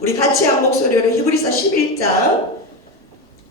우리 같이 한 목소리로 히브리서 11장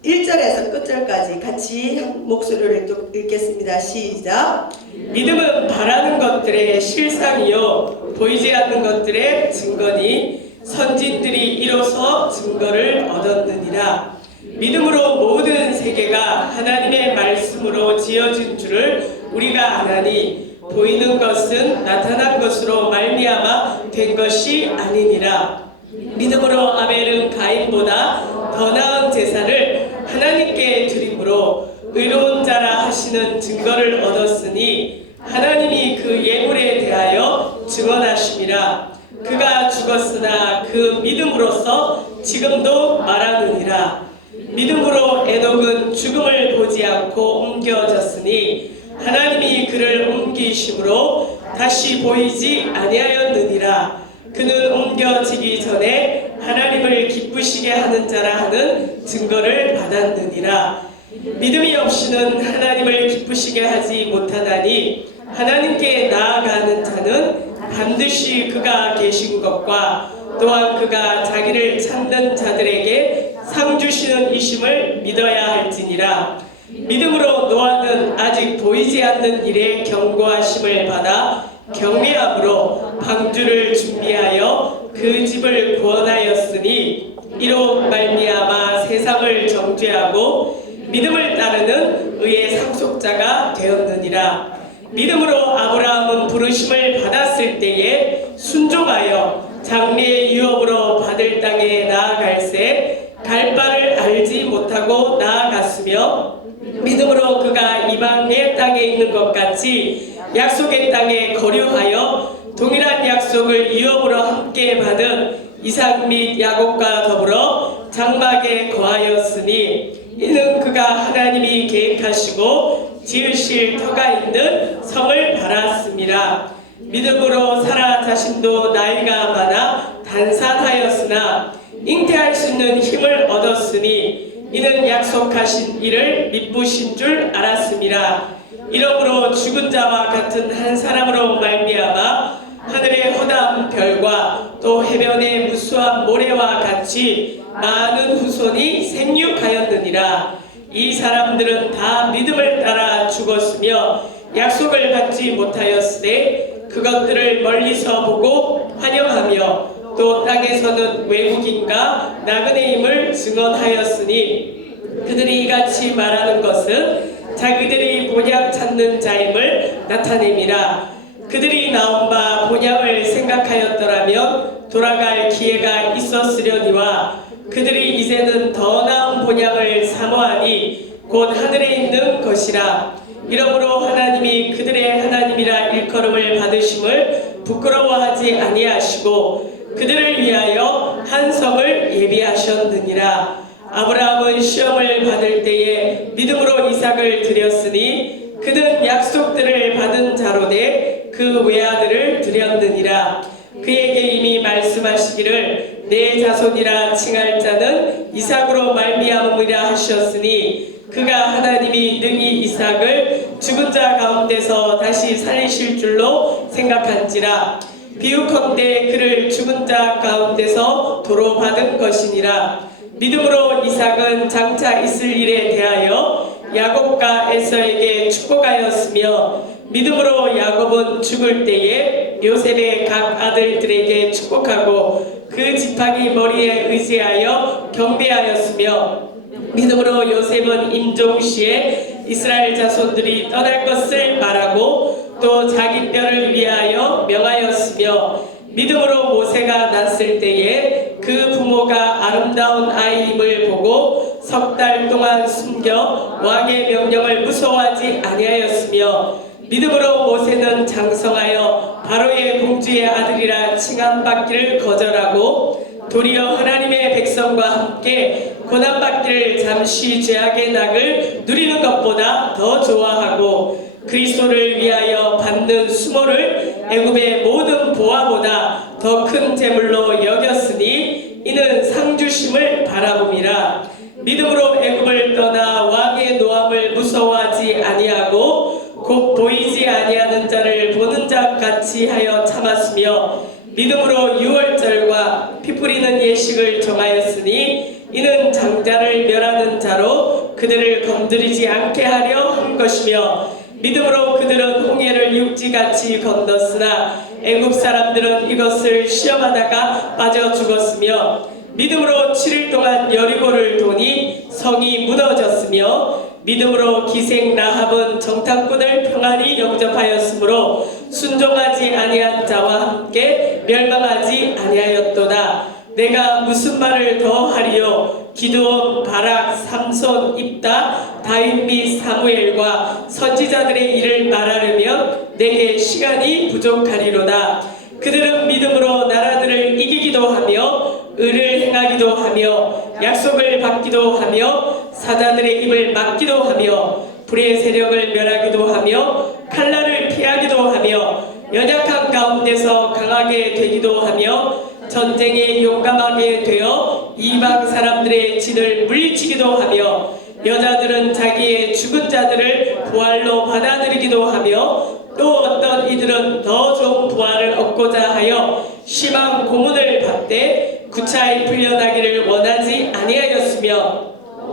1절에서 끝절까지 같이 한 목소리로 읽겠습니다. 시작. 믿음은 바라는 것들의 실상이요 보이지 않는 것들의 증거니 선진들이 이로써 증거를 얻었느니라. 믿음으로 모든 세계가 하나님의 말씀으로 지어진 줄을 우리가 아나니 보이는 것은 나타난 것으로 말미암아 된 것이 아니니라. 믿음으로 아벨은 가인보다 더 나은 제사를 하나님께 드림으로 의로운 자라 하시는 증거를 얻었으니 하나님이 그 예물에 대하여 증언하심이라. 그가 죽었으나 그 믿음으로써 지금도 말하느니라. 믿음으로 에녹은 죽음을 보지 않고 옮겨졌으니 하나님이 그를 옮기심으로 다시 보이지 아니하였느니라. 그는 옮겨지기 전에 하나님을 기쁘시게 하는 자라 하는 증거를 받았느니라. 믿음이 없이는 하나님을 기쁘시게 하지 못하나니 하나님께 나아가는 자는 반드시 그가 계신 것과 또한 그가 자기를 찾는 자들에게 상 주시는 이심을 믿어야 할지니라. 믿음으로 노아는 아직 보이지 않는 일에 경고하심을 받아 경외함으로 방주를 준비하여 그 집을 구원하였으니 이로 말미암아 세상을 정죄하고 믿음을 따르는 의의 상속자가 되었느니라. 믿음으로 아브라함은 부르심을 받았을 때에 순종하여 장래의 유업으로 받을 땅에 나아갈새 갈 바를 알지 못하고 나아갔으며 믿음으로 그가 이방의 땅에 있는 것 같이 약속의 땅에 거류하여 동일한 약속을 유업으로 함께 받은 이삭 및 야곱과 더불어 장막에 거하였으니 이는 그가 하나님이 계획하시고 지으실 터가 있는 성을 바랐습니다. 믿음으로 사라 자신도 나이가 많아 단산하였으나 잉태할 수 있는 힘을 얻었으니 이는 약속하신 이를 미쁘신 줄 알았습니다. 이러므로 죽은 자와 같은 한 사람으로 말미암아 하늘의 허다한 별과 또 해변의 무수한 모래와 같이 많은 후손이 생육하였느니라. 이 사람들은 다 믿음을 따라 죽었으며 약속을 받지 못하였으되 그것들을 멀리서 보고 환영하며 또 땅에서는 외국인과 나그네임을 증언하였으니 그들이 이같이 말하는 것은 자기들이 본향 찾는 자임을 나타냅니다. 그들이 나온 바 본향을 생각하였더라면 돌아갈 기회가 있었으려니와 그들이 이제는 더 나은 본향을 사모하니 곧 하늘에 있는 것이라. 이러므로 하나님이 그들의 하나님이라 일컬음을 받으심을 부끄러워하지 아니하시고 그들을 위하여 한 성을 예비하셨느니라. 아브라함은 시험을 받을 때에 믿음으로 이삭을 드렸으니 그는 약속들을 받은 자로되 그 외아들을 드렸느니라. 그에게 이미 말씀하시기를 내 자손이라 칭할 자는 이삭으로 말미암음이라 하셨으니 그가 하나님이 능히 이삭을 죽은 자 가운데서 다시 살리실 줄로 생각한지라. 비유컨대 그를 죽은 자 가운데서 도로 받은 것이니라. 믿음으로 이삭은 장차 있을 일에 대하여 야곱과 에서에게 축복하였으며 믿음으로 야곱은 죽을 때에 요셉의 각 아들들에게 축복하고 그 지팡이 머리에 의지하여 경배하였으며 믿음으로 요셉은 임종시에 이스라엘 자손들이 떠날 것을 말하고 또 자기 뼈를 위하여 명하였으며 믿음으로 모세가 낳았을 때에 그 부모가 아름다운 아이임을 보고 석 달 동안 숨겨 왕의 명령을 무서워하지 아니하였으며 믿음으로 모세는 장성하여 바로의 공주의 아들이라 칭함받기를 거절하고 도리어 하나님의 백성과 함께 고난받기를 잠시 죄악의 낙을 누리는 것보다 더 좋아하고 그리스도를 위하여 받는 수모를 애굽의 모든 보화보다 더 큰 재물로 여겼으니 이는 상주심을 바라봄이라. 믿음으로 애굽을 떠나 왕의 노함을 무서워하지 아니하고 곧 보이지 아니하는 자를 보는 자 같이 하여 참았으며 믿음으로 유월절과 피 뿌리는 예식을 정하였으니 이는 장자를 멸하는 자로 그들을 건드리지 않게 하려 한 것이며 믿음으로 그들은 홍해를 육지같이 건넜으나 애굽 사람들은 이것을 시험하다가 빠져 죽었으며 믿음으로 7일 동안 여리고를 도니 성이 무너졌으며 믿음으로 기생 라합은 정탐꾼을 평안히 영접하였으므로 순종하지 아니한 자와 함께 멸망하지 아니하였도다. 내가 무슨 말을 더 하리요? 기드온, 바락, 삼손, 입다, 다윗 및 사무엘과 선지자들의 일을 말하려면 내게 시간이 부족하리로다. 그들은 믿음으로 나라들을 이기기도 하며 의를 행하기도 하며 약속을 받기도 하며 사자들의 입을 막기도 하며 불의 세력을 멸하기도 하며 칼날을 피하기도 하며 연약한 가운데서 강하게 되기도 하며 전쟁에 용감하게 되어 이방 사람들의 진을 물리치기도 하며 여자들은 자기의 죽은 자들을 부활로 받아들이기도 하며 또 어떤 이들은 더 좋은 부활을 얻고자 하여 심한 고문을 받되 구차히 풀려나기를 원하지 아니하였으며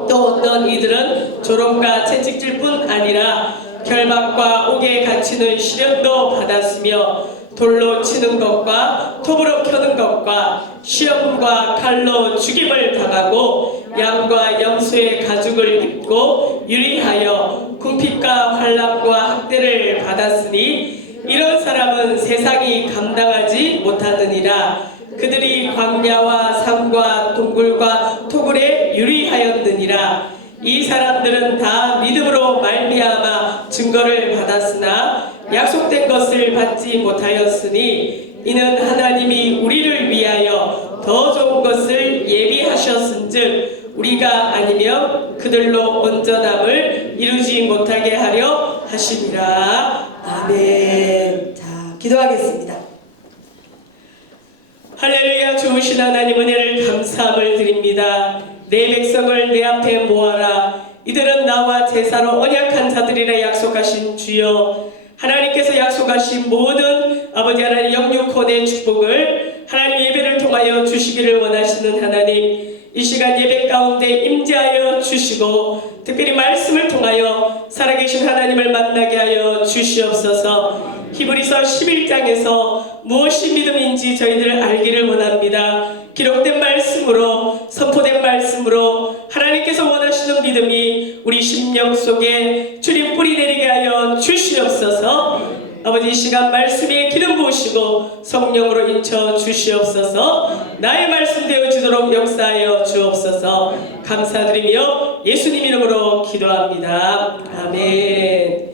또 어떤 이들은 조롱과 채찍질 뿐 아니라 결박과 옥에 갇히는 시련도 받았으며 돌로 치는 것과 톱으로 켜는 것과 시험과 칼로 죽임을 당하고 양과 염소의 가죽을 입고 유리하여 궁핍과 환난과 학대를 받았으니 이런 사람은 세상이 감당하지 못하느니라. 그들이 광야와 산과 동굴과 토굴에 유리하였느니라. 이 사람들은 다 믿음으로 말미암아 증거를 받았으나 약속된 것을 받지 못하였으니 이는 하나님이 우리를 위하여 더 좋은 것을 예비하셨은즉 우리가 아니면 그들로 온전함을 이루지 못하게 하려 하심이라. 아멘. 자, 기도하겠습니다. 할렐루야. 좋으신 하나님 은혜를 감사함을 드립니다. 내 백성을 내 앞에 모아라. 이들은 나와 제사로 언약한 자들이라 약속하신 주여, 하나님께서 약속하신 모든 아버지 하나님 영육혼의 축복을 하나님 예배를 통하여 주시기를 원하시는 하나님, 이 시간 예배 가운데 임재하여 주시고 특별히 말씀을 통하여 살아계신 하나님을 만나게 하여 주시옵소서. 히브리서 11장에서 무엇이 믿음인지 저희들 알기를 원합니다. 기록된 말씀으로, 선포된 말씀으로 하나님께서 원하시는 믿음이 우리 심령 속에 주님 뿌리 내리게 하여 주시옵소서. 아버지, 이 시간 말씀에 기름 부으시고 성령으로 인쳐 주시옵소서. 나의 말씀 되어지도록 역사하여 주옵소서. 감사드리며 예수님 이름으로 기도합니다. 아멘.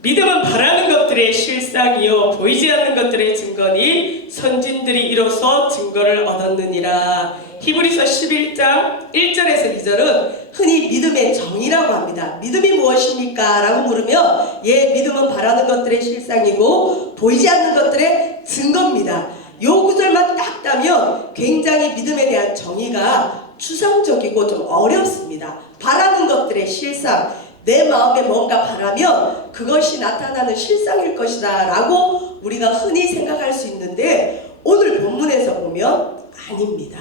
믿음은 바라는 것들의 실상이요 보이지 않는 것들의 증거니 선진들이 이로써 증거를 얻었느니라. 히브리서 11장 1절에서 2절은 흔히 믿음의 정의라고 합니다. 믿음이 무엇입니까? 라고 물으면 믿음은 바라는 것들의 실상이고 보이지 않는 것들의 증거입니다. 요 구절만 딱 따면 굉장히 믿음에 대한 정의가 추상적이고 좀 어렵습니다. 바라는 것들의 실상, 내 마음에 뭔가 바라면 그것이 나타나는 실상일 것이다 라고 우리가 흔히 생각할 수 있는데, 오늘 본문에서 보면 아닙니다.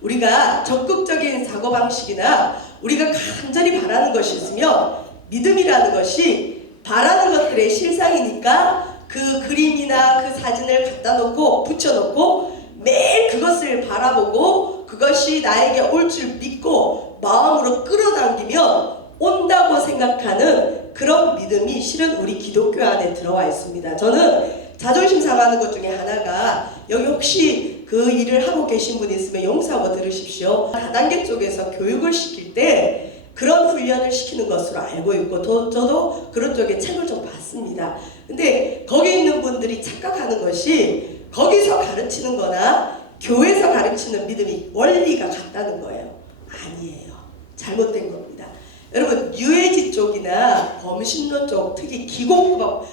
우리가 적극적인 사고방식이나 우리가 간절히 바라는 것이 있으면 믿음이라는 것이 바라는 것들의 실상이니까 그 그림이나 그 사진을 갖다 놓고 붙여놓고 매일 그것을 바라보고 그것이 나에게 올 줄 믿고 마음으로 끌어당기면 온다고 생각하는 그런 믿음이 실은 우리 기독교 안에 들어와 있습니다. 저는 자존심 상하는 것 중에 하나가, 여기 혹시 그 일을 하고 계신 분이 있으면 용서하고 들으십시오. 다단계 쪽에서 교육을 시킬 때 그런 훈련을 시키는 것으로 알고 있고 저도 그런 쪽에 책을 좀 봤습니다. 근데 거기 있는 분들이 착각하는 것이 거기서 가르치는 거나 교회에서 가르치는 믿음이 원리가 같다는 거예요. 아니에요. 잘못된 겁니다. 여러분, 유해지 쪽이나 범신론 쪽, 특히 기공법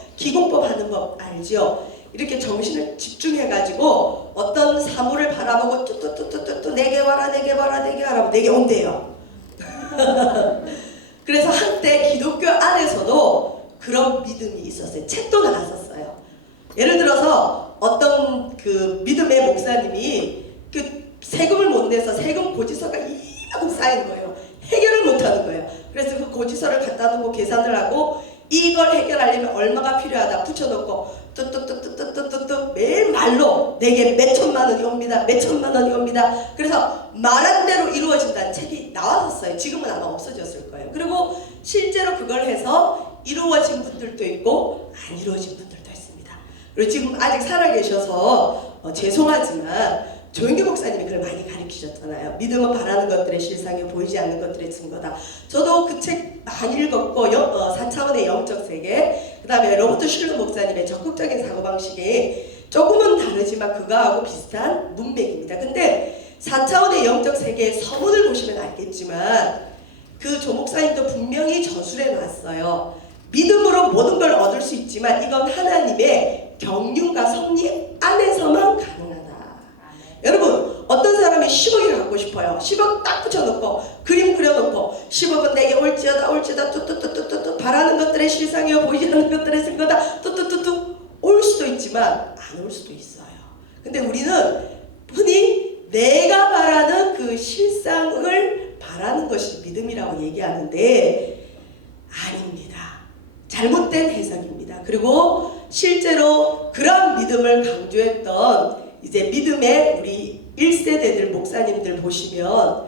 하는 법 알죠? 이렇게 정신을 집중해가지고 어떤 사물을 바라보고 뚜뚜뚜뚜뚜 내게 와라 내게 와라 내게 와라 내게 온대요. 그래서 한때 기독교 안에서도 그런 믿음이 있었어요. 책도 나왔었어요. 예를 들어서 어떤 그 믿음의 목사님이 그 세금을 못 내서 세금 고지서가 이만큼 쌓인 거예요. 해결을 못 하는 거예요. 그래서 그 고지서를 갖다 놓고 계산을 하고 이걸 해결하려면 얼마가 필요하다 붙여놓고 뚜뚜뚜뚜뚜뚜뚜 매일 말로 내게 몇천만 원이 옵니다. 몇천만 원이 옵니다. 그래서 말한 대로 이루어진다는 책이 나왔었어요. 지금은 아마 없어졌을 거예요. 그리고 실제로 그걸 해서 이루어진 분들도 있고 안 이루어진 분들도 있습니다. 그리고 지금 아직 살아계셔서 죄송하지만 조영규 목사님이 그걸 많이 가르치셨잖아요. 믿음은 바라는 것들의 실상이 보이지 않는 것들의 증거다. 저도 그 책 많이 읽었고 4차원의 영적 세계, 그 다음에 로버트 슐러 목사님의 적극적인 사고방식이 조금은 다르지만 그거하고 비슷한 문맥입니다. 근데 4차원의 영적 세계의 서문을 보시면 알겠지만 그 조 목사님도 분명히 저술해 놨어요. 믿음으로 모든 걸 얻을 수 있지만 이건 하나님의 경륜과 섭리 안에서만 가능하다. 여러분, 어떤 사람이 10억을 갖고 싶어요. 10억 딱 붙여놓고 그림 그려놓고 10억은 내게 올지어다 올지어다 뚜뚜뚜뚜뚜 바라는 것들의 실상이요 보이지 않는 것들의 증거다 뚜뚜뚜뚜 올 수도 있지만 안 올 수도 있어요. 근데 우리는 흔히 내가 바라는 그 실상을 바라는 것이 믿음이라고 얘기하는데 아닙니다. 잘못된 해석입니다. 그리고 실제로 그런 믿음을 강조했던 이제 믿음의 우리 1세대들 목사님들 보시면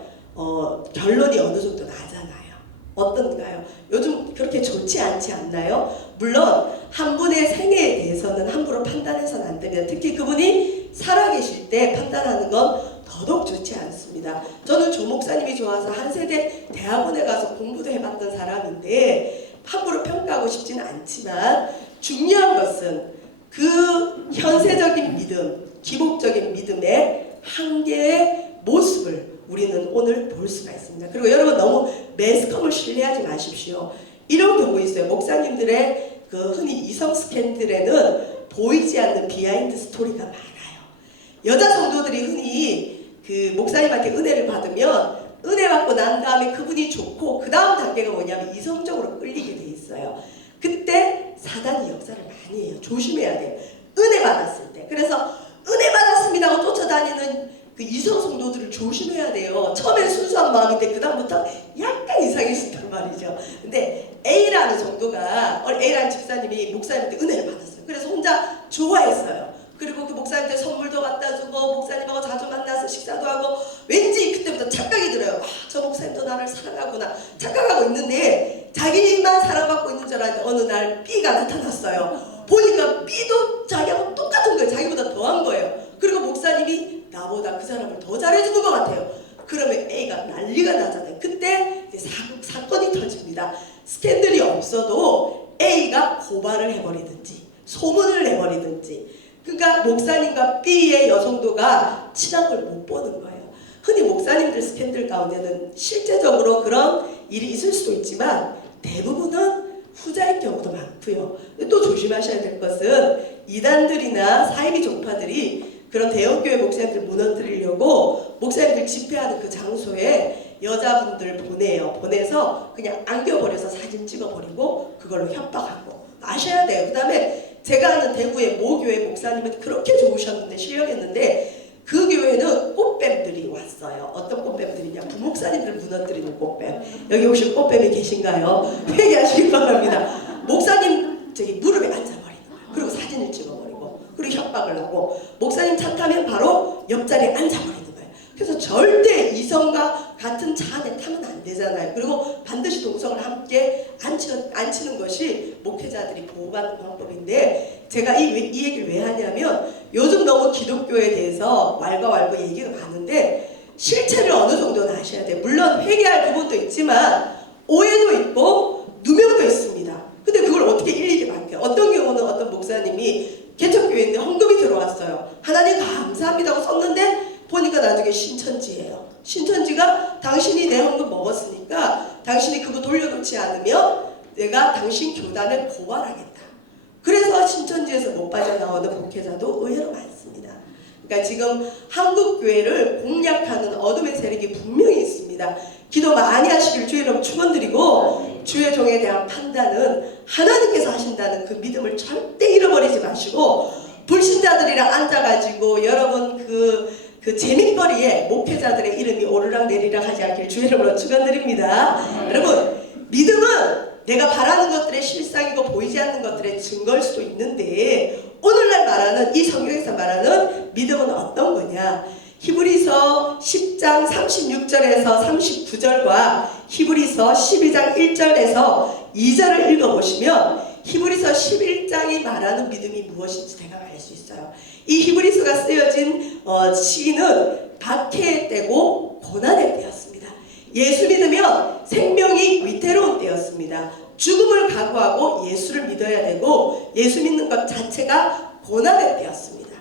결론이 어느 정도 나잖아요. 어떤가요? 요즘 그렇게 좋지 않지 않나요? 물론 한 분의 생애에 대해서는 함부로 판단해서는 안 됩니다. 특히 그분이 살아계실 때 판단하는 건 더더욱 좋지 않습니다. 저는 조 목사님이 좋아서 한 세대 대학원에 가서 공부도 해봤던 사람인데 함부로 평가하고 싶지는 않지만 중요한 것은 그 현세적인 믿음, 기복적인 믿음의 한계의 모습을 우리는 오늘 볼 수가 있습니다. 그리고 여러분 너무 매스컴을 신뢰하지 마십시오. 이런 경우 있어요. 목사님들의 그 흔히 이성 스캔들에는 보이지 않는 비하인드 스토리가 많아요. 여자 성도들이 흔히 그 목사님한테 은혜를 받으면 은혜 받고 난 다음에 그분이 좋고 그 다음 단계가 뭐냐면 이성적으로 끌리게 돼 있어요. 그때 사단이 역사를 많이 해요. 조심해야 돼요. 은혜 받았을 때. 그래서 은혜 받았습니다 하고 쫓아다니는 그 이성 성도들을 조심해야 돼요. 처음엔 순수한 마음인데 그 다음부터 약간 이상해진단 말이죠. 근데 A라는 성도가 A라는 집사님이 목사님한테 은혜를 받았어요. 그래서 혼자 좋아했어요. 그리고 그 목사님한테 선물도 갖다 주고 목사님하고 자주 만나서 식사도 하고 왠지 그때부터 착각이 들어요. 저 목사님도 나를 사랑하구나 착각하고 있는데 자기만 사랑받고 있는 줄 알았는데 어느 날 B가 나타났어요. 보니까 B도 자기하고 똑같은 거예요. 자기보다 더한 거예요. 그리고 목사님이 나보다 그 사람을 더 잘해주는 것 같아요. 그러면 A가 난리가 나잖아요. 그때 이제 사건이 터집니다. 스캔들이 없어도 A가 고발을 해버리든지 소문을 내버리든지, 그러니까 목사님과 B의 여성도가 친한 걸 못 보는 거예요. 흔히 목사님들 스캔들 가운데는 실제적으로 그런 일이 있을 수도 있지만 대부분은 후자인 경우도 많고요. 또 조심하셔야 될 것은 이단들이나 사이비 종파들이 그런 대형교회 목사님들 무너뜨리려고 목사님들 집회하는 그 장소에 여자분들 보내서 그냥 안겨버려서 사진 찍어버리고 그걸로 협박하고 아셔야 돼요. 그 다음에 제가 아는 대구의 모 교회 목사님은 그렇게 좋으셨는데 실력했는데 그 교회는 꽃뱀들이 왔어요. 어떤 꽃뱀들이냐? 부목사님들 무너뜨리는 꽃뱀. 여기 혹시 꽃뱀이 계신가요? 회개하시기 바랍니다. 목사님 무릎에 앉아버리는 거예요. 그리고 사진을 찍어버리고 그리고 협박을 하고 목사님 차 타면 바로 옆자리에 앉아버리는 거예요. 그래서 절대 이성과 같은 차 안에 타면 안 되잖아요. 그리고 반드시 동성을 함께 앉히는 것이 목회자들이 보호받는 방법인데 제가 이 얘기를 왜 하냐면 요즘 너무 기독교에 대해서 왈가왈부 얘기가 많은데 실체를 어느 정도는 아셔야 돼요. 물론 회개할 부분도 있지만 오해도 있고 누명도 있습니다. 근데 그걸 어떻게 일일이 밝혀요? 어떤 경우는 어떤 목사님이 개척교회인데 헌금이 들어왔어요. 하나님 감사합니다 하고 썼는데 보니까 나중에 신천지예요. 신천지가 당신이 내 헌금 먹었으니까 당신이 그거 돌려놓지 않으면 내가 당신 교단을 고발하겠다. 그래서 신천지에서 못 빠져나오는 목회자도 의외로 많습니다. 그러니까 지금 한국 교회를 공략하는 어둠의 세력이 분명히 있습니다. 기도 많이 하시길 주의 이름 축원드리고 주의 종에 대한 판단은 하나님께서 하신다는 그 믿음을 절대 잃어버리지 마시고 불신자들이랑 앉아가지고 여러분 그 그 재밌거리에 목회자들의 이름이 오르락내리락 하지 않길 주의 이름으로 축원드립니다. 여러분, 믿음은 내가 바라는 것들의 실상이고 보이지 않는 것들의 증거일 수도 있는데, 오늘날 말하는 이 성경에서 말하는 믿음은 어떤 거냐? 히브리서 10장 36절에서 39절과 히브리서 12장 1절에서 2절을 읽어보시면 히브리서 11장이 말하는 믿음이 무엇인지 제가 알 수 있어요. 이 히브리서가 쓰여진 시기는 박해의 때고 고난의 때였습니다. 예수 믿으면 생명이 위태로운 때였습니다. 죽음을 각오하고 예수를 믿어야 되고 예수 믿는 것 자체가 고난의 때였습니다.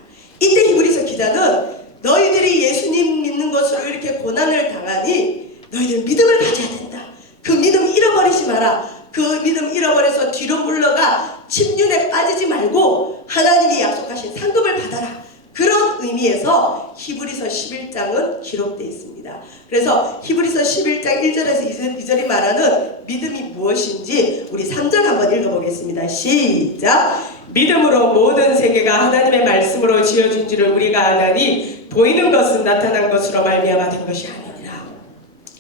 이때 히브리서 기자는 너희들이 예수님 믿는 것으로 이렇게 고난을 당하니 너희들 믿음을 가져야 된다. 그 믿음 잃어버리지 마라. 그 믿음 잃어버려서 뒤로 물러가 침륜에 빠지지 말고 하나님이 약속하신 상급을 받아라. 그런 의미에서 히브리서 11장은 기록되어 있습니다. 그래서 히브리서 11장 1절에서 2절이 말하는 믿음이 무엇인지 우리 3절 한번 읽어보겠습니다. 시작! 믿음으로 모든 세계가 하나님의 말씀으로 지어진 줄을 우리가 아나니 보이는 것은 나타난 것으로 말미암아 된 것이 아니니라.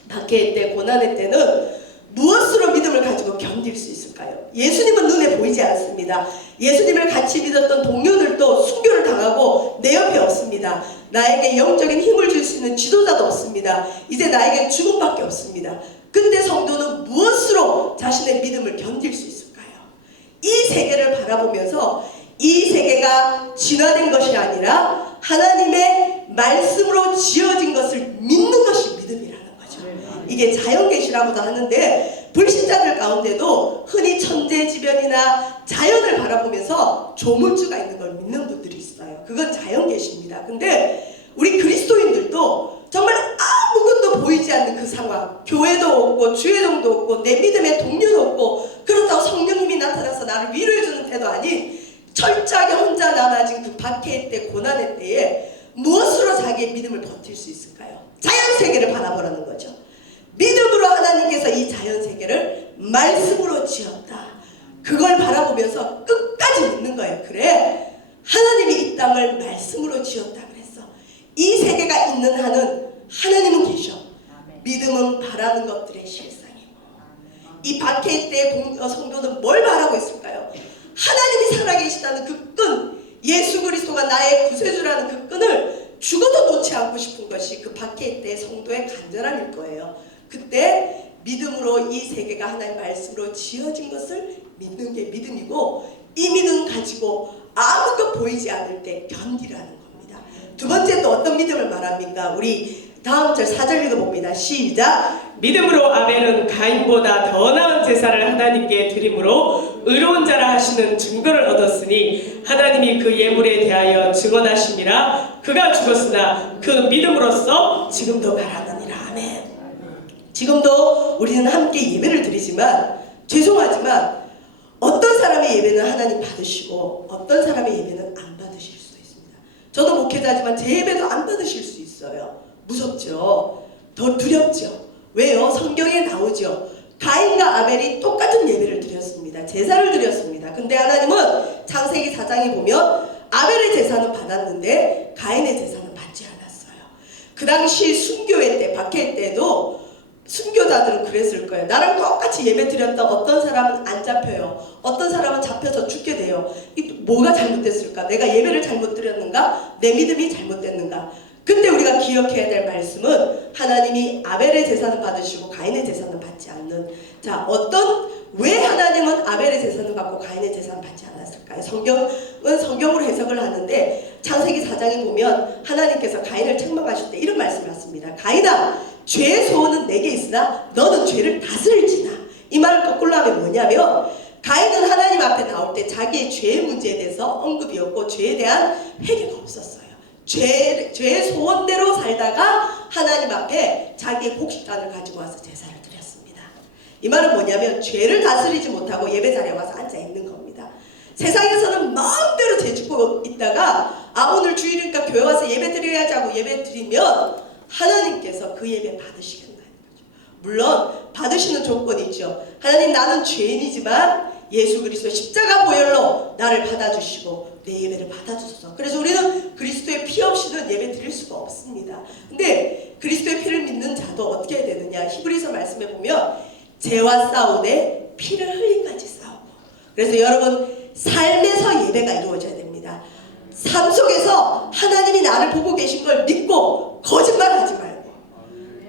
박해의 때, 고난의 때는 무엇으로 믿음을 가지고 견딜 수 있을까요? 예수님은 눈에 보이지 않습니다. 예수님을 같이 믿었던 동료들도 순교를 당하고 내 옆에 없습니다. 나에게 영적인 힘을 줄 수 있는 지도자도 없습니다. 이제 나에게 죽음밖에 없습니다. 근데 성도는 무엇으로 자신의 믿음을 견딜 수 있을까요? 이 세계를 바라보면서 이 세계가 진화된 것이 아니라 하나님의 말씀으로 지어진 것을 믿는 것이 믿음이라는 거죠. 이게 자연계시라고도 하는데 불신자들 가운데도 흔히 천재지변이나 자연을 바라보면서 조물주가 있는 걸 믿는 분들이 있어요. 그건 자연계시입니다. 근데 우리 그리스도인들도 정말 아무것도 보이지 않는 그 상황, 교회도 없고 주회동도 없고 내 믿음의 동료도 없고 그렇다고 성령님이 나타나서 나를 위로해주는 태도 아닌 철저하게 혼자 나눠진 그 박해의 때, 고난의 때에 무엇으로 자기의 믿음을 버틸 수 있을까요? 자연세계를 바라보라는 거죠. 믿음으로 하나님께서 이 자연세계를 말씀으로 지었다. 그걸 바라보면서 끝까지 믿는 거예요. 그래, 하나님이 이 땅을 말씀으로 지었다 그랬어. 이 세계가 있는 한은 하나님은 계셔. 믿음은 바라는 것들의 실상이고, 이 박해의 때 성도는 뭘 바라고 있을까요? 하나님이 살아계시다는 그 끈, 예수 그리스도가 나의 구세주라는 그 끈을 죽어도 놓지 않고 싶은 것이 그 박해의 때 성도의 간절함일 거예요. 그때 믿음으로 이 세계가 하나님의 말씀으로 지어진 것을 믿는 게 믿음이고, 이 믿음 가지고 아무것도 보이지 않을 때 견디라는 겁니다. 두 번째 또 어떤 믿음을 말합니까? 우리 다음 절 4절 읽어봅니다. 시작! 믿음으로 아벨은 가인보다 더 나은 제사를 하나님께 드림으로 의로운 자라 하시는 증거를 얻었으니 하나님이 그 예물에 대하여 증언하심이라. 그가 죽었으나 그 믿음으로써 지금도 말하느니라. 아멘. 지금도 우리는 함께 예배를 드리지만 죄송하지만 어떤 사람의 예배는 하나님 받으시고 어떤 사람의 예배는 안 받으실 수도 있습니다. 저도 목회자지만 제 예배도 안 받으실 수 있어요. 무섭죠? 더 두렵죠? 왜요? 성경에 나오죠. 가인과 아벨이 똑같은 예배를 드렸습니다. 제사를 드렸습니다. 근데 하나님은 창세기 4장에 보면 아벨의 제사는 받았는데 가인의 제사는 받지 않았어요. 그 당시 순교회 때, 박해 때도 순교자들은 그랬을 거예요. 나랑 똑같이 예배 드렸다 어떤 사람은 안 잡혀요. 어떤 사람은 잡혀서 죽게 돼요. 뭐가 잘못됐을까? 내가 예배를 잘못 드렸는가? 내 믿음이 잘못됐는가? 근데 우리가 기억해야 될 말씀은 하나님이 아벨의 제사는 받으시고 가인의 제사는 받지 않는, 자, 왜 하나님은 아벨의 제사는 받고 가인의 제사는 받지 않았을까요? 성경은 성경으로 해석을 하는데 창세기 4장에 보면 하나님께서 가인을 책망하실 때 이런 말씀을 하십니다. 가인아, 죄의 소원은 내게 있으나 너는 죄를 다스릴지나. 이 말을 거꾸로 하면 뭐냐면 가인은 하나님 앞에 나올 때 자기의 죄의 문제에 대해서 언급이 없고 죄에 대한 회개가 없었어요. 죄의 소원대로 살다가 하나님 앞에 자기의 곡식단을 가지고 와서 제사를 드렸습니다. 이 말은 뭐냐면 죄를 다스리지 못하고 예배 자리에 와서 앉아 있는 겁니다. 세상에서는 마음대로 죄짓고 있다가 오늘 주일이니까 교회 와서 예배 드려야지 하고 예배 드리면 하나님께서 그 예배 받으시겠다는 거죠. 물론 받으시는 조건이 있죠. 하나님, 나는 죄인이지만 예수 그리스도 십자가 보혈로 나를 받아주시고 내 예배를 받아주소서. 그래서 우리는 그리스도의 피 없이는 예배 드릴 수가 없습니다. 근데 그리스도의 피를 믿는 자도 어떻게 해야 되느냐? 히브리서 말씀에 보면 죄와 싸우되 피를 흘리까지 싸우고. 그래서 여러분 삶에서 예배가 이루어져야 됩니다. 삶 속에서 하나님이 나를 보고 계신 걸 믿고 거짓말하지 말고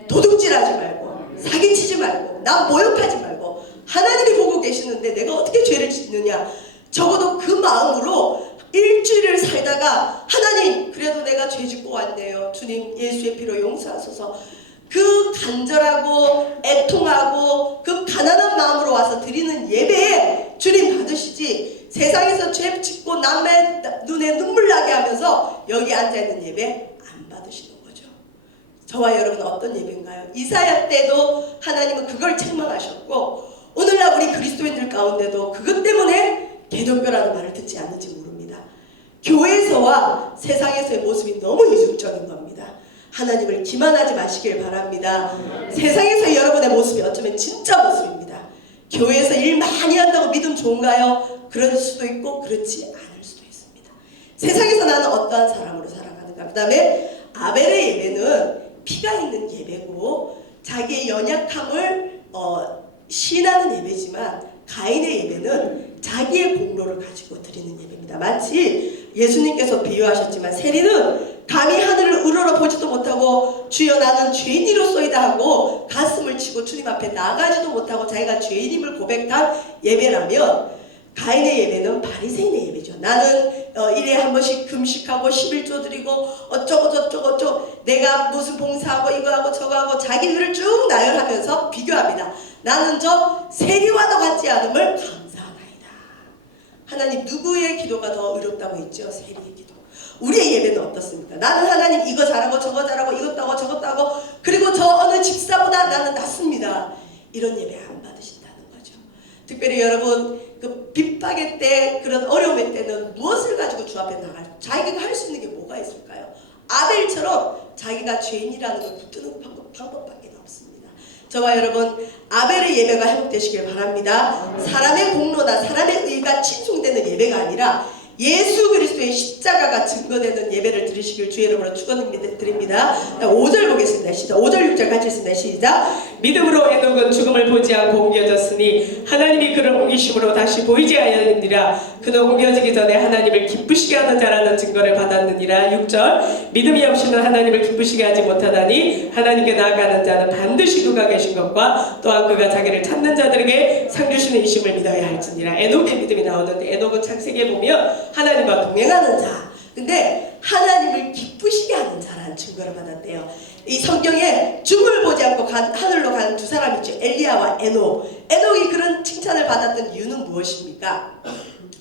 도둑질하지 말고 사기치지 말고 나 모욕하지 말고 하나님이 보고 계시는데 내가 어떻게 죄를 짓느냐. 적어도 그 마음으로 일주일을 살다가 하나님 그래도 내가 죄 짓고 왔네요. 주님 예수의 피로 용서하소서. 그 간절하고 애통하고 그 가난한 마음으로 와서 드리는 예배에 주님 받으시지, 세상에서 죄 짓고 남의 눈에 눈물 나게 하면서 여기 앉아있는 예배 안 받으시는 거죠. 저와 여러분은 어떤 예배인가요? 이사야 때도 하나님은 그걸 책망하셨고 오늘날 우리 그리스도인들 가운데도 그것 때문에 개독교라는 말을 듣지 않는지 모릅니다. 교회에서와 세상에서의 모습이 너무 이중적인 겁니다. 하나님을 기만하지 마시길 바랍니다. 세상에서 여러분의 모습이 어쩌면 진짜 모습입니다. 교회에서 일 많이 한다고 믿음 좋은가요? 그럴 수도 있고 그렇지 않을 수도 있습니다. 세상에서 나는 어떠한 사람으로 살아가는가. 그 다음에 아벨의 예배는 피가 있는 예배고 자기의 연약함을 시인하는 예배지만 가인의 예배는 자기의 공로를 가지고 드리는 예배입니다. 마치 예수님께서 비유하셨지만 세리는 감히 하늘을 우러러 보지도 못하고 주여 나는 죄인이로소이다 하고 가슴을 치고 주님 앞에 나가지도 못하고 자기가 죄인임을 고백한 예배라면 가인의 예배는 바리새인의 예배죠. 나는 1년에 한 번씩 금식하고 11조 드리고 어쩌고 저쩌고 내가 무슨 봉사하고 이거하고 저거하고 자기 일을 쭉 나열하면서 비교합니다. 나는 저 세리와도 같지 않음을 감사하나이다. 하나님 누구의 기도가 더 의롭다고 했죠? 세리의 기도. 우리의 예배는 어떻습니까? 나는 하나님 이거 잘하고 저거 잘하고 이것도 하고 저것도 하고 그리고 저 어느 집사보다 나는 낫습니다. 이런 예배 안 받으신다는 거죠. 특별히 여러분 그 핍박의 때 그런 어려움의 때는 무엇을 가지고 주 앞에 나갈 자기가 할 수 있는 게 뭐가 있을까요? 아벨처럼 자기가 죄인이라는 걸 붙드는 방법밖에 없습니다. 저와 여러분 아벨의 예배가 회복되시길 바랍니다. 사람의 공로나 사람의 의가 친송되는 예배가 아니라 예수 그리스도의 십자가가 증거되는 예배를 드리시길 주의 이름으로 축원드립니다. 5절 보겠습니다. 시작. 5절 6절 같이 있습니다. 시작. 믿음으로 에녹은 죽음을 보지 않고 옮겨졌으니 하나님이 그를 옮기심으로 다시 보이지 아니하느니라. 그는 옮겨지기 전에 하나님을 기쁘시게 하는 자라는 증거를 받았느니라. 6절. 믿음이 없이는 하나님을 기쁘시게 하지 못하다니 하나님께 나아가는 자는 반드시 그가 계신 것과 또한 그가 자기를 찾는 자들에게 상 주시는 이심을 믿어야 할지니라. 에녹의 믿음이 나오는데 에녹은 창세기에 보면 하나님과 동행하는 자, 근데 하나님을 기쁘시게 하는 자라는 증거를 받았대요. 이 성경에 죽음을 보지 않고 하늘로 가는 두 사람 있죠. 엘리야와 에녹. 에녹이 그런 칭찬을 받았던 이유는 무엇입니까?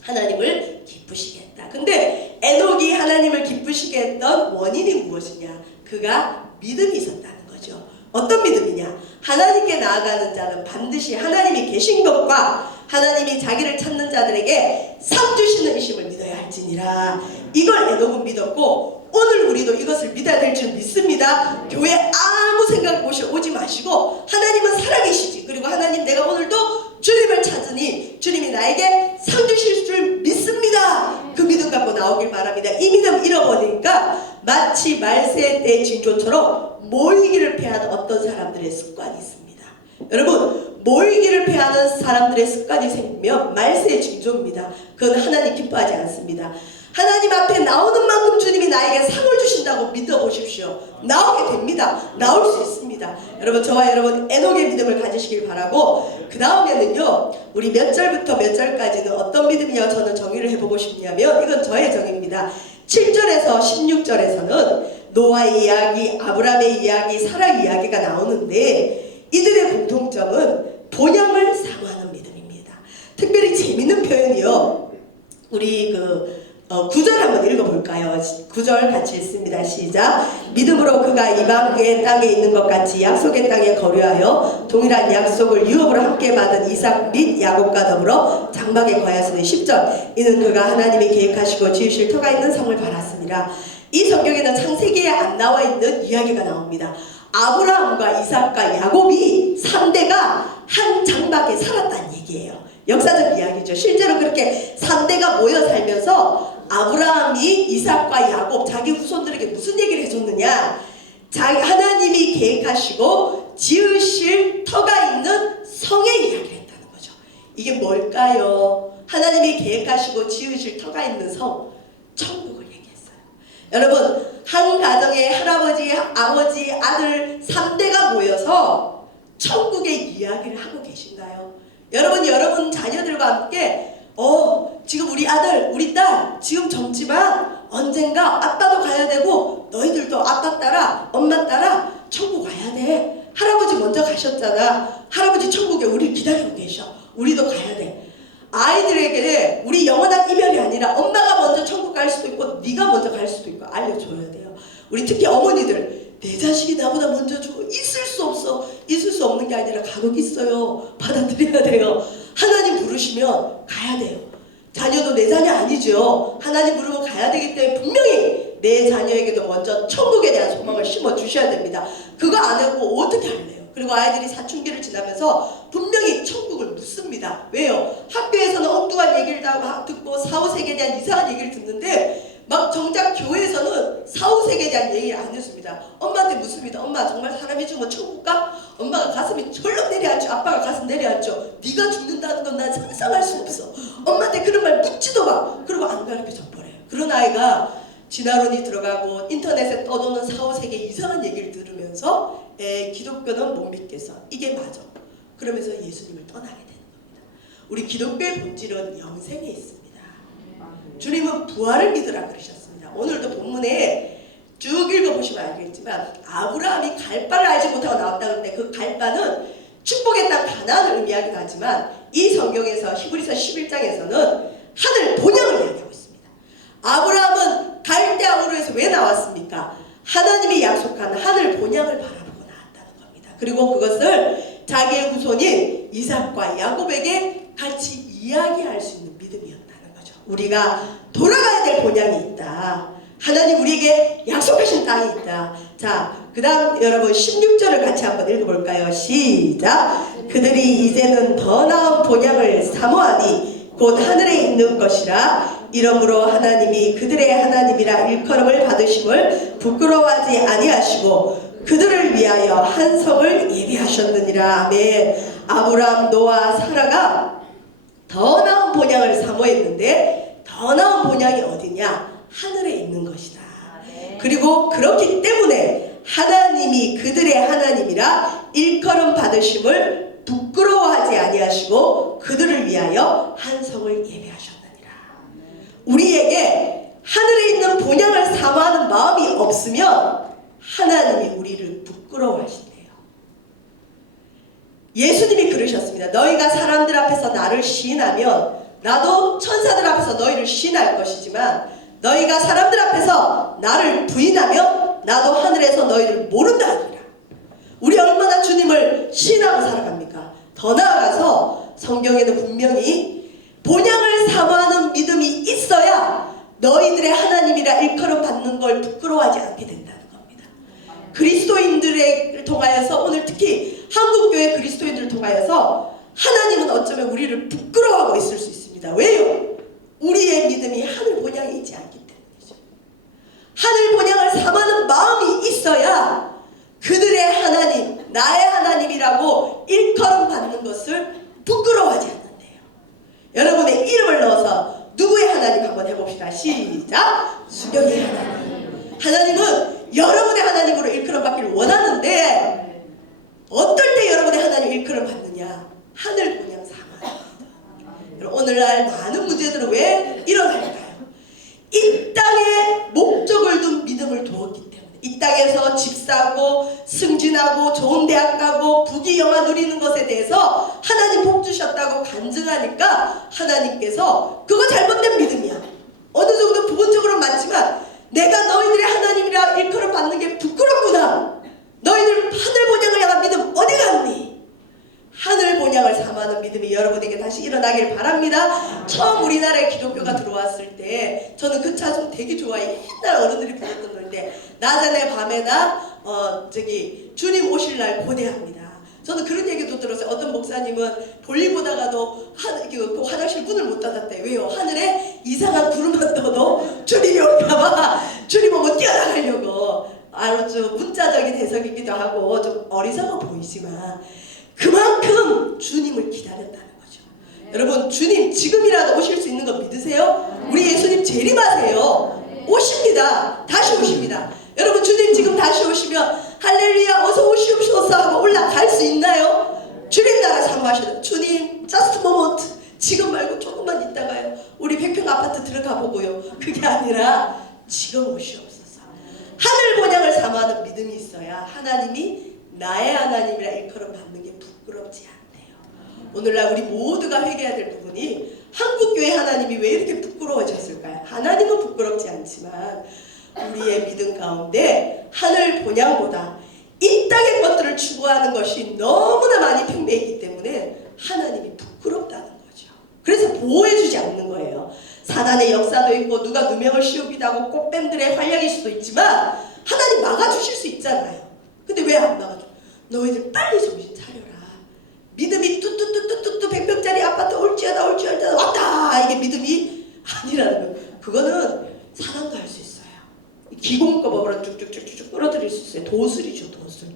하나님을 기쁘시게 했다. 근데 에녹이 하나님을 기쁘시게 했던 원인이 무엇이냐? 그가 믿음이 있었다는 거죠. 어떤 믿음이냐? 하나님께 나아가는 자는 반드시 하나님이 계신 것과 하나님이 자기를 찾는 자들에게 상 주시는 이심을 믿어야 할지니라. 이걸 에녹은 믿었고 오늘 우리도 이것을 믿어야 될 줄 믿습니다. 교회 아무 생각 없이 오지 마시고 하나님은 살아계시지. 그리고 하나님 내가 오늘도 주님을 찾으니 주님이 나에게 상 주실 줄 믿습니다. 그 믿음 갖고 나오길 바랍니다. 이 믿음 잃어버리니까 마치 말세 때의 징조처럼 모이기를 패하는 어떤 사람들의 습관이 있습니다. 여러분 모이기를 패하는 사람들의 습관이 생기면 말세의 징조입니다. 그건 하나님 기뻐하지 않습니다. 하나님 앞에 나오는 만큼 주님이 나에게 상을 주신다고 믿어보십시오. 나오게 됩니다. 나올 수 있습니다. 여러분 저와 여러분 에녹의 믿음을 가지시길 바라고 그 다음에는요 우리 몇 절부터 몇 절까지는 어떤 믿음이냐 저는 정의를 해보고 싶냐면 이건 저의 정의입니다. 7절에서 16절에서는 노아의 이야기, 아브라함의 이야기, 사라 이야기가 나오는데 이들의 공통점은 본향을 사모하는 믿음입니다. 특별히 재밌는 표현이요. 우리 9절 한번 읽어볼까요? 9절 같이 읽습니다. 시작. 믿음으로 그가 이방의 땅에 있는 것 같이 약속의 땅에 거류하여 동일한 약속을 유업으로 함께 받은 이삭 및 야곱과 더불어 장막에 거하였으니 10절. 이는 그가 하나님이 계획하시고 지으실 터가 있는 성을 바랐습니다. 이 성경에는 창세기에 안 나와 있는 이야기가 나옵니다. 아브라함과 이삭과 야곱이 3대가 한 장막에 살았다는 얘기예요. 역사적 이야기죠. 실제로 그렇게 3대가 모여 살면서 아브라함이 이삭과 야곱 자기 후손들에게 무슨 얘기를 해줬느냐? 하나님이 계획하시고 지으실 터가 있는 성의 이야기를 했다는 거죠. 이게 뭘까요? 하나님이 계획하시고 지으실 터가 있는 성, 천국을 얘기했어요. 여러분, 한 가정에 할아버지, 아버지, 아들 3대가 모여서 천국의 이야기를 하고 계신가요? 여러분 자녀들과 함께 지금 우리 아들, 우리 딸 지금 젊지만 언젠가 아빠도 가야 되고 너희들도 아빠 따라 엄마 따라 천국 가야 돼. 할아버지 먼저 가셨잖아. 할아버지 천국에 우리 기다리고 계셔. 우리도 가야 돼. 아이들에게 우리 영원한 이별이 아니라 엄마가 먼저 천국 갈 수도 있고 네가 먼저 갈 수도 있고 알려줘야 돼요. 우리 특히 어머니들, 내 자식이 나보다 먼저 죽어. 있을 수 없어. 있을 수 없는 게 아니라 간혹 있어요. 받아들여야 돼요. 하나님 부르시면 가야 돼요. 자녀도 내 자녀 아니죠. 하나님 부르면 가야 되기 때문에 분명히 내 자녀에게도 먼저 천국에 대한 소망을 심어 주셔야 됩니다. 그거 안 하고 어떻게 할래요? 그리고 아이들이 사춘기를 지나면서 분명히 천국을 묻습니다. 왜요? 학교에서는 엉뚱한 얘기를 듣고 사후세계에 대한 이상한 얘기를 듣는데 막 정작 교회에서는 사후세계에 대한 얘기를 안 듣습니다. 엄마한테 묻습니다. 엄마, 정말 사람이 죽으면 천국 가? 엄마가 가슴이 철렁 내려앉죠. 아빠가 가슴 내려앉죠. 네가 죽는다는 건 난 상상할 수 없어. 엄마한테 그런 말 묻지도 마. 그리고 안 가르쳐줘 버려요. 그런 아이가 진화론이 들어가고 인터넷에 떠도는 사후세계 이상한 얘기를 들으면서 기독교는 못 믿겠어. 이게 맞아. 그러면서 예수님을 떠나게 되는 겁니다. 우리 기독교의 본질은 영생에 있습니다. 주님은 부활을 믿으라 그러셨습니다. 오늘도 본문에 쭉 읽어보시면 알겠지만 아브라함이 갈바를 알지 못하고 나왔다는데 그 갈바는 축복의 땅 가나안을 의미하기도 하지만 이 성경에서 히브리서 11장에서는 하늘 본향을 이야기하고 있습니다. 아브라함은 갈대아 우르에서 왜 나왔습니까? 하나님이 약속한 하늘 본향을 바라보고 나왔다는 겁니다. 그리고 그것을 자기의 후손인 이삭과 야곱에게 같이 이야기할 수 있는 믿음이었다는 거죠. 우리가 돌아가야 될 본향이 있다. 하나님 우리에게 약속하신 땅이 있다. 자, 그 다음 여러분 16절을 같이 한번 읽어볼까요? 시작! 그들이 이제는 더 나은 본향을 사모하니 곧 하늘에 있는 것이라. 이러므로 하나님이 그들의 하나님이라 일컬음을 받으심을 부끄러워하지 아니하시고 그들을 위하여 한 성을 예비하셨느니라. 아멘. 아브라함, 노아, 사라가 더 나은 본향을 사모했는데 더 나은 본향이 어디냐? 하늘에 있는 것이다. 그리고 그렇기 때문에 하나님이 그들의 하나님이라 일컬음 받으심을 부끄러워하지 아니하시고 그들을 위하여 한 성을 예배하셨느니라. 우리에게 하늘에 있는 본향을 사모하는 마음이 없으면 하나님이 우리를 부끄러워하신대요. 예수님이 그러셨습니다. 너희가 사람들 앞에서 나를 시인하면 나도 천사들 앞에서 너희를 시인할 것이지만 너희가 사람들 앞에서 나를 부인하면 나도 하늘에서 너희를 모른다 하니라. 우리 얼마나 주님을 시인하고 살아갑니까? 더 나아가서 성경에는 분명히 본향을 사모하는 믿음이 있어야 너희들의 하나님이라 일컬음 받는 걸 부끄러워하지 않게 된다는 겁니다. 그리스도인들을 통하여서 오늘 특히 한국교회 그리스도인들을 통하여서 하나님은 어쩌면 우리를 부끄러워하고 있을 수 있습니다. 왜요? 우리의 믿음이 하늘 본향에 있지 않기 때문이죠. 하늘 본향을 사모하는 마음이 있어야 그들의 하나님, 나의 하나님이라고 일컬음 받는 것을 부끄러워하지 않는데요. 여러분의 이름을 넣어서 누구의 하나님 한번 해봅시다. 시작! 수령의 하나님. 하나님은 여러분의 하나님으로 일컬음 받기를 원하는데 어떨 때 여러분의 하나님 일컬음 받느냐? 하늘 본향 사모합니다. 오늘날 많은 문제들은 왜 일어날까요? 이 땅에 목적을 둔 믿음을 두었기 때문에 이 땅에서 집 사고 승진하고 좋은 대학 가고 부귀영화 누리는 것에 대해서 하나님 복 주셨다고 간증하니까 하나님께서 그거 잘못된 믿음이야. 어느 정도 부분적으로 맞지만 내가 너희들의 하나님이라 일컬음 받는 게 부끄럽구나. 너희들 하늘 본향을 향한 믿음 어디 갔니? 하늘 본향을 사모하는 믿음이 여러분에게 다시 일어나길 바랍니다. 처음 우리나라에 기독교가 들어왔을 때 저는 그 찬송 되게 좋아해. 옛날 어른들이 부르던 노래인데 낮에나 밤에나 주님 오실 날 고대합니다. 저는 그런 얘기도 들었어요. 어떤 목사님은 볼일 보다가도 그 화장실 문을 못 닫았대. 왜요? 하늘에 이상한 구름만 떠도 주님이 올까봐 주님 오면 뛰어나가려고. 아주 문자적인 해석이기도 하고 좀 어리석어 보이지만 그만큼 주님을 기다렸다는 거죠. 여러분, 주님 지금이라도 오실 수 있는 거 믿으세요? 우리 예수님 재림하세요. 오십니다. 다시 오십니다. 여러분, 주님 지금 다시 오시면 할렐루야 어서 오시옵소서 하고 올라갈 수 있나요? 주님 나라 사모하셔도 주님 just moment, 지금 말고 조금만 있다가요 우리 100평 아파트 들어가 보고요, 그게 아니라 지금 오시옵소서. 하늘 본향을 사모하는 믿음이 있어야 하나님이 나의 하나님이라 일컬음 받는 게 부끄럽지 않네요. 오늘날 우리 모두가 회개해야 될 부분이 한국교회 하나님이 왜 이렇게 부끄러워졌을까요? 하나님은 부끄럽지 않지만 우리의 믿음 가운데 하늘 본향보다 이 땅의 것들을 추구하는 것이 너무나 많이 팽배했기 때문에 하나님이 부끄럽다는 거죠. 그래서 보호해주지 않는 거예요. 사단의 역사도 있고 누가 누명을 씌우기도 하고 꽃뱀들의 활약일 수도 있지만 하나님 막아주실 수 있잖아요. 근데 왜 안 막아줘? 너희들 빨리 정신 차려라. 믿음이 뚜뚜뚜뚜뚜 100평짜리 아파트 올지어다 왔다, 이게 믿음이 아니라는 거예요. 그거는 사단도 할 수 있어요. 기공법으로 쭉쭉쭉쭉 끌어들일 수 있어요. 도술이죠, 도술.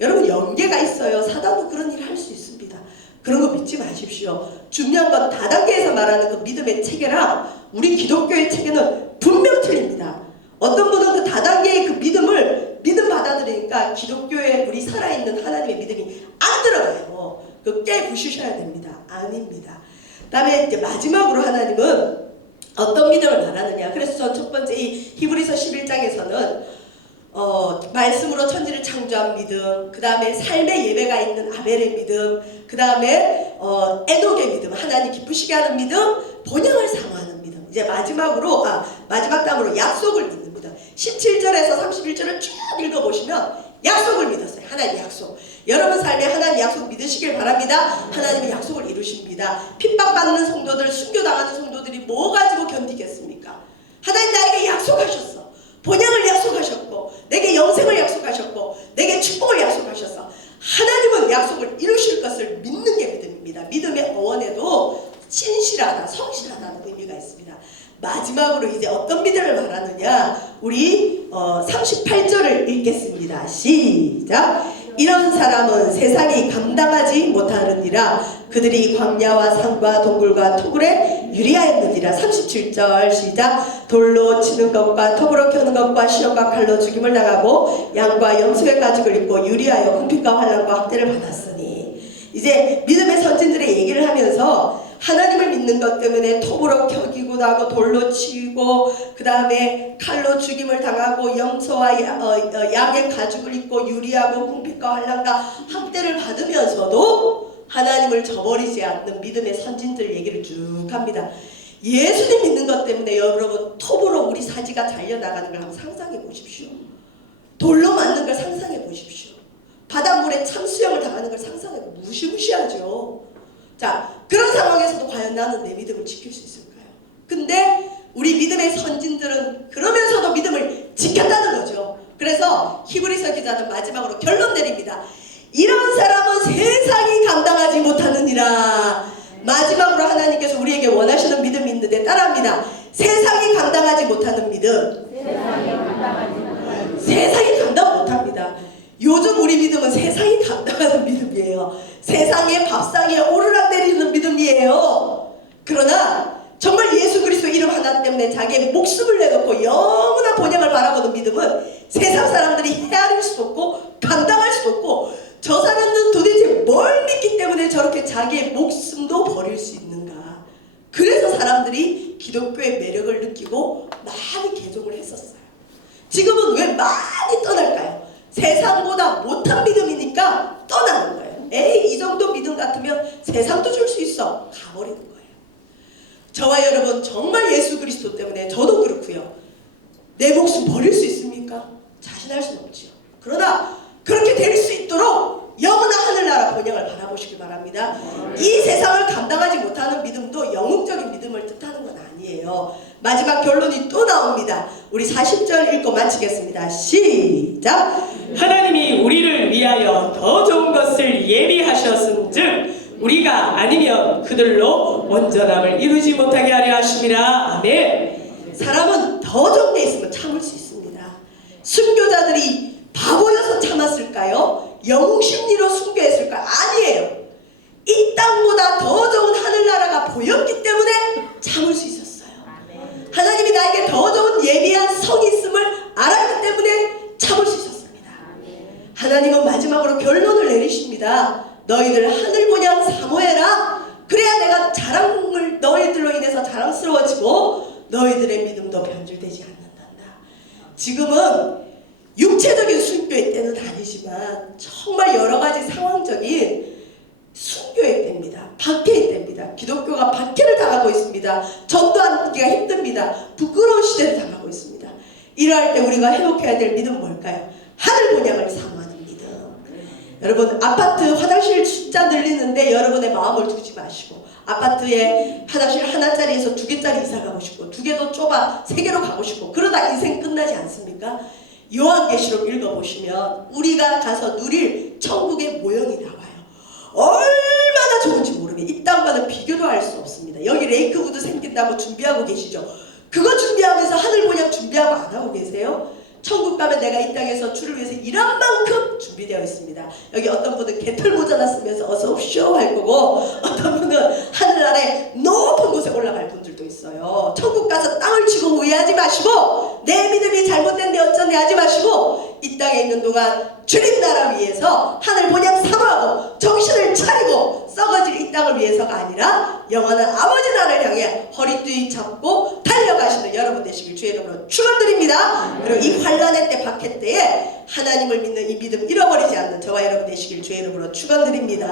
여러분, 연계가 있어요. 사단도 그런 일을 할 수 있습니다. 그런 거 믿지 마십시오. 중요한 건 다단계에서 말하는 그 믿음의 체계랑 우리 기독교의 체계는 분명 틀립니다. 어떤 분은 그 다단계의 그 믿음 받아들이니까 기독교에 우리 살아있는 하나님의 믿음이 안 들어가요. 그 깨부수셔야 됩니다. 아닙니다. 그다음에 이제 마지막으로 하나님은 어떤 믿음을 말하느냐. 그래서 전 첫 번째 이 히브리서 11장에서는 말씀으로 천지를 창조한 믿음, 그 다음에 삶의 예배가 있는 아벨의 믿음, 그 다음에 에녹의 믿음, 하나님 기쁘시게 하는 믿음, 본향을 사모하는 믿음. 이제 마지막으로 마지막 다음으로 약속을 믿는 믿음. 17절에서 31절을 쭉 읽어보시면 약속을 믿었어요. 하나님 약속. 여러분 삶에 하나님 약속 믿으시길 바랍니다. 하나님은 약속을 이루십니다. 핍박받는 성도들, 순교당하는 성도들이 뭐 가지고 견디겠습니까? 하나님 나에게 약속하셨어. 본향을 약속하셨고, 내게 영생을 약속하셨고, 내게 축복을 약속하셨어. 하나님은 약속을 이루실 것을 믿는 게 믿음입니다. 믿음의 어원에도 진실하다, 성실하다는 의미가 있습니다. 마지막으로 이제 어떤 믿음을 말하느냐, 우리 38절을 읽겠습니다. 시작. 이런 사람은 세상이 감당하지 못하느니라. 그들이 광야와 산과 동굴과 토굴에 유리하였느니라. 37절 시작. 돌로 치는 것과 톱으로 켜는 것과 시험과 칼로 죽임을 당하고 양과 염소의 가죽을 입고 유리하여 궁핍과 환난과 학대를 받았으니. 이제 믿음의 선진들의 얘기를 하면서 하나님을 믿는 것 때문에 톱으로 켜기고 나고 돌로 치고 그 다음에 칼로 죽임을 당하고 염소와 양의 가죽을 입고 유리하고 궁핍과 환난과 학대를 받으면서도 하나님을 저버리지 않는 믿음의 선진들 얘기를 쭉 합니다. 예수님 믿는 것 때문에 여러분 톱으로 우리 사지가 잘려나가는 걸 한번 상상해 보십시오. 돌로 맞는 걸 상상해 보십시오. 바닷물에 참수형을 당하는 걸 상상해 보십시오. 무시무시하죠. 자, 그런 상황에서도 과연 나는 내 믿음을 지킬 수 있을까요? 근데 우리 믿음의 선진들은 그러면서도 믿음을 지켰다는 거죠. 그래서 히브리서 기자는 마지막으로 결론 내립니다. 이런 사람은 세상이 감당하지 못하느니라. 마지막으로 하나님께서 우리에게 원하시는 믿음이 있는데 따라합니다. 세상이 감당하지 못하는 믿음. 세상이 감당 못합니다. 요즘 우리 믿음은 세상이 감당하는 믿음이에요. 세상의 밥상에 오르락 내리는 믿음이에요. 그러나 정말 예수 그리스도 이름 하나 때문에 자기의 목숨을 내놓고 영원한 본향을 바라보는 믿음은 세상 사람들이 헤아릴 수도 없고 감당할 수도 없고, 저 사람은 도대체 뭘 믿기 때문에 저렇게 자기의 목숨도 버릴 수 있는가. 그래서 사람들이 기독교의 매력을 느끼고 많이 개종을 했었어요. 지금은 왜 많이 떠날까요? 세상보다 못한 믿음이니까 떠나는 거예요. 에이, 이 정도 믿음 같으면 세상도 줄 수 있어. 가버리는 거예요. 저와 여러분 정말 예수 그리스도 때문에 저도 그렇고요. 내 목숨 버릴 수 있습니까? 자신할 수는 없지요. 그러나 그렇게 될 수 있도록 영원한 하늘나라 본향을 바라보시기 바랍니다. 이 세상을 감당하지 못하는 믿음도 영웅적인 믿음을 뜻하는 건 아니에요. 마지막 결론이 또 나옵니다. 우리 40절 읽고 마치겠습니다. 시작. 하나님이 우리를 위하여 더 좋은 것을 예비하셨은즉 우리가 아니면 그들로 온전함을 이루지 못하게 하려 하심이라. 아멘. 사람은 더 좋은 데 있으면 참을 수 있습니다. 순교자들이 영웅 심리로 순교했을까? 아니에요. 이 땅보다 더 좋은 하늘나라가 보였기 때문에 참을 수 있었어요. 하나님이 나에게 더 좋은 예비한 성이 있음을 알았기 때문에 참을 수 있었습니다. 하나님은 마지막으로 결론을 내리십니다. 너희들 하늘 본향 사모해라. 그래야 내가 자랑을 너희들로 인해서 자랑스러워지고 너희들의 믿음도 변질되지 않는단다. 지금은 육체적인 순교의 때는 아니지만 정말 여러 가지 상황적인 순교의 때입니다. 박해의 때입니다. 기독교가 박해를 당하고 있습니다. 전도하기가 힘듭니다. 부끄러운 시대를 당하고 있습니다. 이러할 때 우리가 회복해야 될 믿음은 뭘까요? 하늘 본향을 사모하는 믿음. 여러분, 아파트 화장실 숫자 늘리는데 여러분의 마음을 두지 마시고, 아파트에 화장실 하나짜리에서 2개짜리 이사 가고 싶고, 2개도 좁아 3개로 가고 싶고, 그러다 인생 끝나지 않습니까? 요한계시록 읽어보시면 우리가 가서 누릴 천국의 모형이 나와요. 얼마나 좋은지 모르면 이 땅과는 비교도 할 수 없습니다. 여기 레이크우드 생긴다고 준비하고 계시죠? 그거 준비하면서 하늘 본향 준비하고 안 하고 계세요? 천국 가면 내가 이 땅에서 주를 위해서 일한 만큼 준비되어 있습니다. 여기 어떤 분은 개털 모자나 쓰면서 어서 오쇼 할 거고, 어떤 분은 하늘나라에 높은 곳에 올라갈 분들도 있어요. 천국 가서 땅을 치고 후회하지 마시고, 내 믿음이 잘못된데 어쩌네 하지 마시고, 이 땅에 있는 동안 주님 나라 위해서 하늘 본향 사모하고 정신을 차리고 썩어질 이 땅을 위해서가 아니라 영원한 아버지 나라를 향해 허리띠 잡고 달려가시는 여러분 되시길 주의 이름으로 축원드립니다. 그리고 이 환난의 때, 박해 때에 하나님을 믿는 이 믿음 잃어버리지 않는 저와 여러분 되시길 주의 이름으로 축원드립니다.